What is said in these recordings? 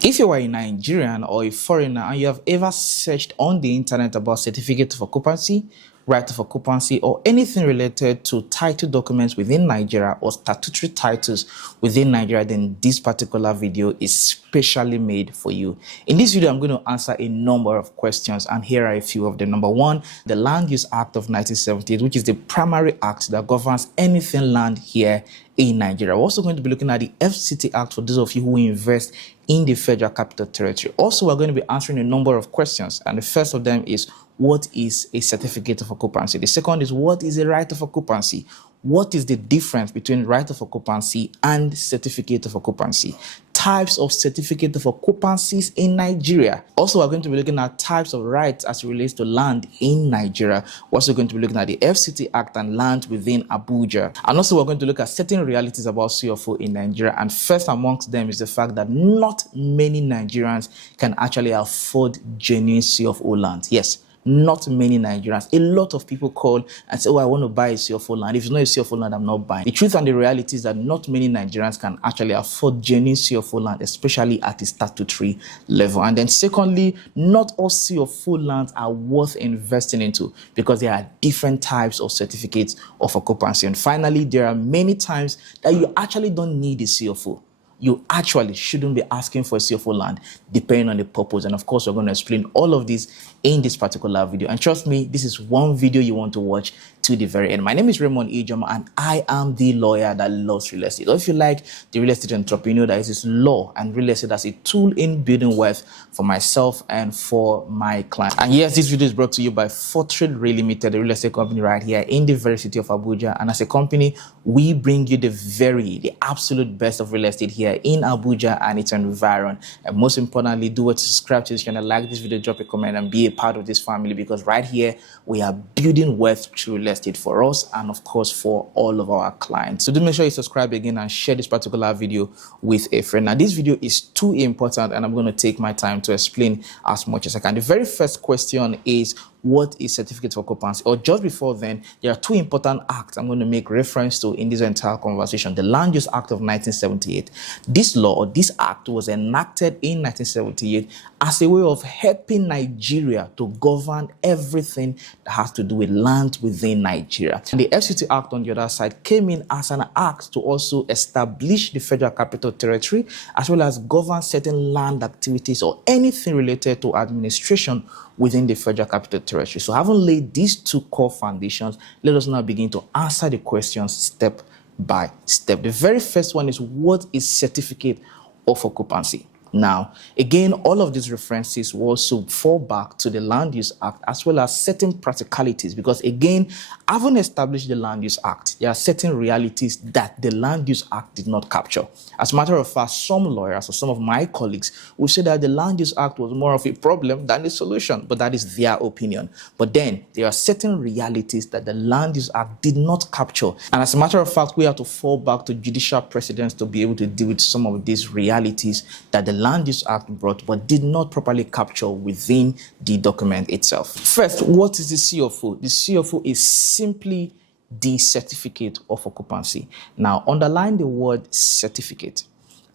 If you are a Nigerian or a foreigner and you have ever searched on the internet about certificate of occupancy, right of occupancy, or anything related to title documents within Nigeria or statutory titles within Nigeria, then this particular video is specially made for you. In this video, I'm going to answer a number of questions, and here are a few of them. Number one, the Land Use Act of 1978, which is the primary act that governs anything land here in Nigeria. We're also going to be looking at the FCT Act for those of you who invest in the Federal Capital Territory. Also, we're going to be answering a number of questions, and the first of them is, what is a certificate of occupancy? The second is, what is a right of occupancy? What is the difference between right of occupancy and certificate of occupancy? Types of certificate of occupancies in Nigeria. Also, we're going to be looking at types of rights as it relates to land in Nigeria. We're also going to be looking at the FCT Act and land within Abuja. And also, we're going to look at certain realities about CFO in Nigeria. And first amongst them is the fact that not many Nigerians can actually afford genuine CFO land. Yes, not many Nigerians. A lot of people call and say, oh, I want to buy a CFO land. If it's not a CFO land, I'm not buying. The truth and the reality is that not many Nigerians can actually afford genuine CFO land, especially at the statutory level. And then secondly, not all CFO lands are worth investing into because there are different types of certificates of occupancy. And finally, there are many times that you actually don't need a CFO. You actually shouldn't be asking for a CFO land depending on the purpose. And of course, we're going to explain all of this in this particular video. And trust me, this is one video you want to watch to the very end. My name is Raymond Ejoma, and I am the lawyer that loves real estate. Or if you like, the real estate entrepreneur that uses law and real estate as a tool in building wealth for myself and for my clients. And yes, this video is brought to you by Fortreal Limited, a real estate company right here in the very city of Abuja. And as a company, we bring you the absolute best of real estate here in Abuja and its environment. And most importantly, do what to subscribe to this channel, like this video, drop a comment, and be a part of this family, because right here we are building wealth through real estate for us and of course for all of our clients. So do make sure you subscribe again and share this particular video with a friend. Now this video is too important and I'm going to take my time to explain as much as I can. The very first question is, what is certificate of occupancy? Or just before then, there are two important acts I'm going to make reference to in this entire conversation. The Land Use Act of 1978. This law or this act was enacted in 1978 as a way of helping Nigeria to govern everything that has to do with land within Nigeria. And the FCT Act on the other side came in as an act to also establish the Federal Capital Territory as well as govern certain land activities or anything related to administration within the Federal Capital Territory. So having laid these two core foundations, let us now begin to answer the questions step by step. The very first one is, what is certificate of occupancy? Now, again, all of these references will also fall back to the Land Use Act as well as certain practicalities, because again, having established the Land Use Act, there are certain realities that the Land Use Act did not capture. As a matter of fact, some lawyers or some of my colleagues will say that the Land Use Act was more of a problem than a solution, but that is their opinion. But then there are certain realities that the Land Use Act did not capture. And as a matter of fact, we have to fall back to judicial precedents to be able to deal with some of these realities that the Land Use Act brought but did not properly capture within the document itself. First, what is the CFO? The CFO is simply the certificate of occupancy. Now, underline the word certificate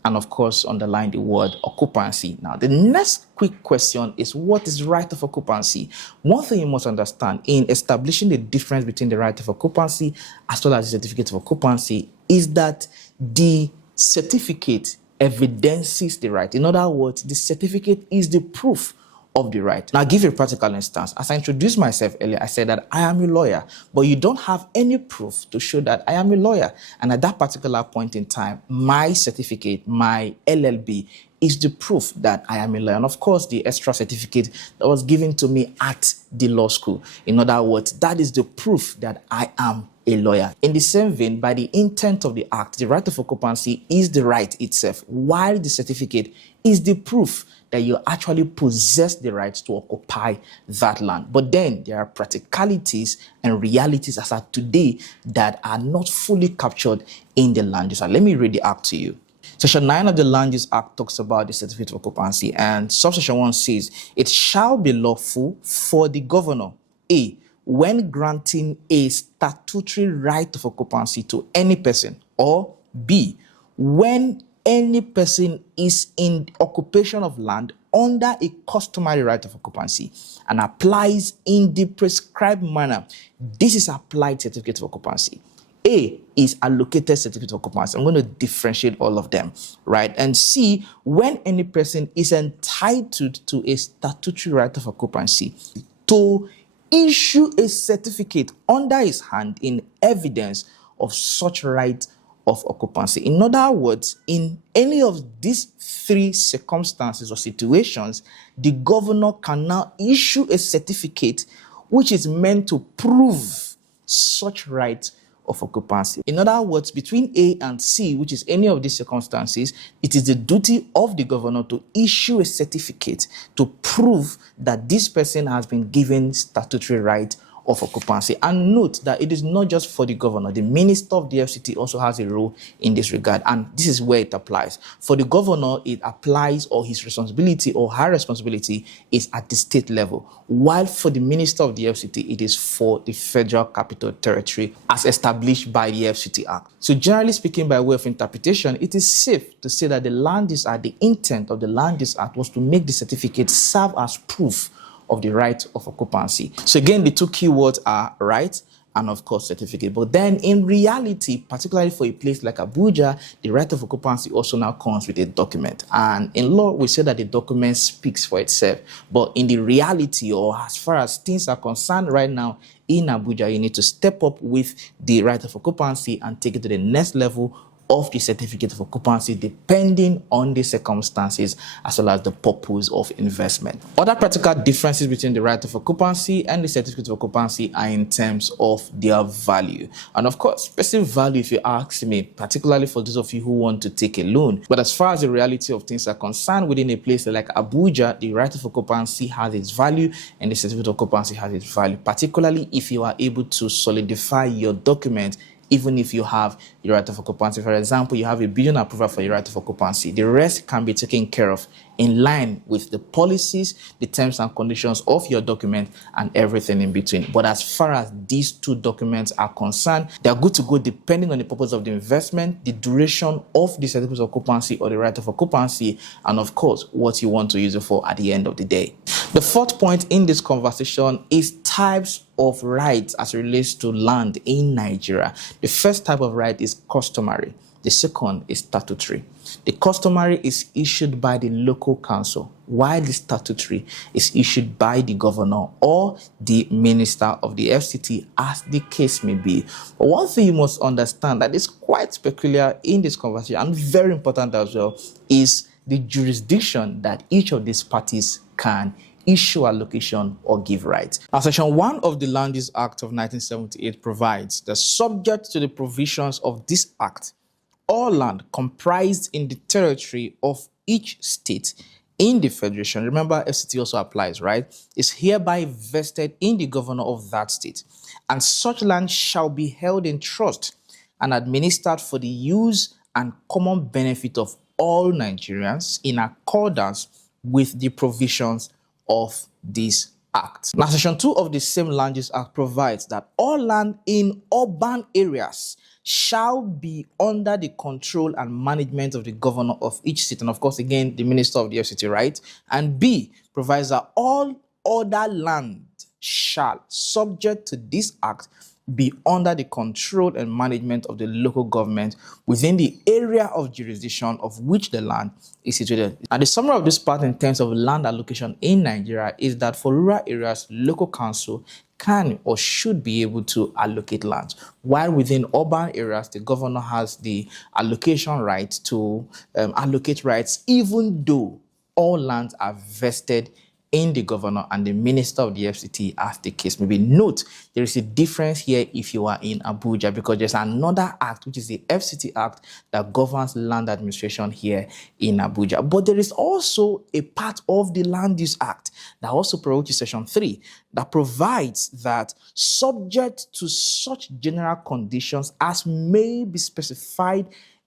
and of course underline the word occupancy. Now, the next quick question is, what is right of occupancy? One thing you must understand in establishing the difference between the right of occupancy as well as the certificate of occupancy is that the certificate evidences the right. In other words, the certificate is the proof of the right. Now, I'll give you a practical instance. As I introduced myself earlier, I said that I am a lawyer, but you don't have any proof to show that I am a lawyer. And at that particular point in time, my certificate, my LLB, is the proof that I am a lawyer. And of course, the extra certificate that was given to me at the law school. In other words, that is the proof that I am a lawyer. In the same vein, by the intent of the act, the right of occupancy is the right itself, while the certificate is the proof that you actually possess the right to occupy that land. But then there are practicalities and realities as of today that are not fully captured in the Land Use Act. Let me read the act to you. Section 9 of the Land Use Act talks about the certificate of occupancy, and subsection 1 says, it shall be lawful for the governor, A, when granting a statutory right of occupancy to any person, or B, when any person is in occupation of land under a customary right of occupancy and applies in the prescribed manner, this is applied certificate of occupancy. A is allocated certificate of occupancy. I'm going to differentiate all of them, right? And C, when any person is entitled to a statutory right of occupancy to issue a certificate under his hand in evidence of such right of occupancy. In other words, in any of these three circumstances or situations, the governor can now issue a certificate which is meant to prove such right of occupancy. In other words, between A and C, which is any of these circumstances, it is the duty of the governor to issue a certificate to prove that this person has been given statutory right of occupancy. And note that it is not just for the governor. The minister of the FCT also has a role in this regard, and this is where it applies. For the governor, it applies, or his responsibility or her responsibility is at the state level, while for the minister of the FCT, it is for the Federal Capital Territory as established by the FCT Act. So generally speaking, by way of interpretation, it is safe to say that the Land Use Act, the intent of the Land Use Act was to make the certificate serve as proof of the right of occupancy. So again, the two keywords are right and of course certificate. But then in reality, particularly for a place like Abuja, the right of occupancy also now comes with a document. And in law, we say that the document speaks for itself. But in the reality, or as far as things are concerned right now in Abuja, you need to step up with the right of occupancy and take it to the next level of the certificate of occupancy, depending on the circumstances as well as the purpose of investment. Other practical differences between the right of occupancy and the certificate of occupancy are in terms of their value. And of course, specific value, if you ask me, particularly for those of you who want to take a loan. But as far as the reality of things are concerned, within a place like Abuja, the right of occupancy has its value and the certificate of occupancy has its value, particularly if you are able to solidify your document. Even if you have your right of occupancy, for example, you have a building approval for your right of occupancy, the rest can be taken care of in line with the policies, the terms and conditions of your document, and everything in between. But as far as these two documents are concerned, they are good to go depending on the purpose of the investment, the duration of the certificate of occupancy or the right of occupancy, and of course, what you want to use it for at the end of the day. The fourth point in this conversation is types of rights as it relates to land in Nigeria. The first type of right is customary. The second is statutory. The customary is issued by the local council, while the statutory is issued by the governor or the minister of the FCT, as the case may be. But one thing you must understand that is quite peculiar in this conversation and very important as well is the jurisdiction that each of these parties can issue allocation or give rights. Now, Section 1 of the Land Use Act of 1978 provides that subject to the provisions of this act, all land comprised in the territory of each state in the federation, remember FCT also applies, right, is hereby vested in the governor of that state, and such land shall be held in trust and administered for the use and common benefit of all Nigerians in accordance with the provisions of this act. Now, Section 2 of the same Land Use Act provides that all land in urban areas shall be under the control and management of the governor of each state, and of course, again, the minister of the FCT, right? And B provides that all other land shall, subject to this act, be under the control and management of the local government within the area of jurisdiction of which the land is situated. And the summary of this part in terms of land allocation in Nigeria is that for rural areas, local council can or should be able to allocate lands, while within urban areas, the governor has the allocation right to allocate rights, even though all lands are vested in the governor and the minister of the FCT, as the case may be. Note, there is a difference here if you are in Abuja, because there's another act, which is the FCT Act, that governs land administration here in Abuja. But there is also a part of the Land Use Act that also prorogates Section 3 that provides that subject to such general conditions as may be specified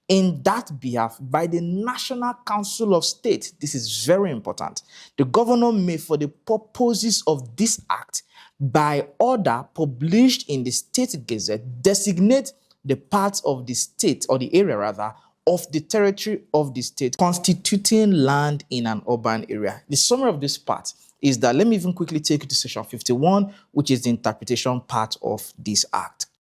in that behalf by the National Council of State. This is very important. The governor may, for the purposes of this act, by order published in the State Gazette, designate the parts of the state, or the area rather, of the territory of the state constituting land in an urban area. The summary of this part is that, let me even quickly take you to section 51, which is the interpretation part of this act.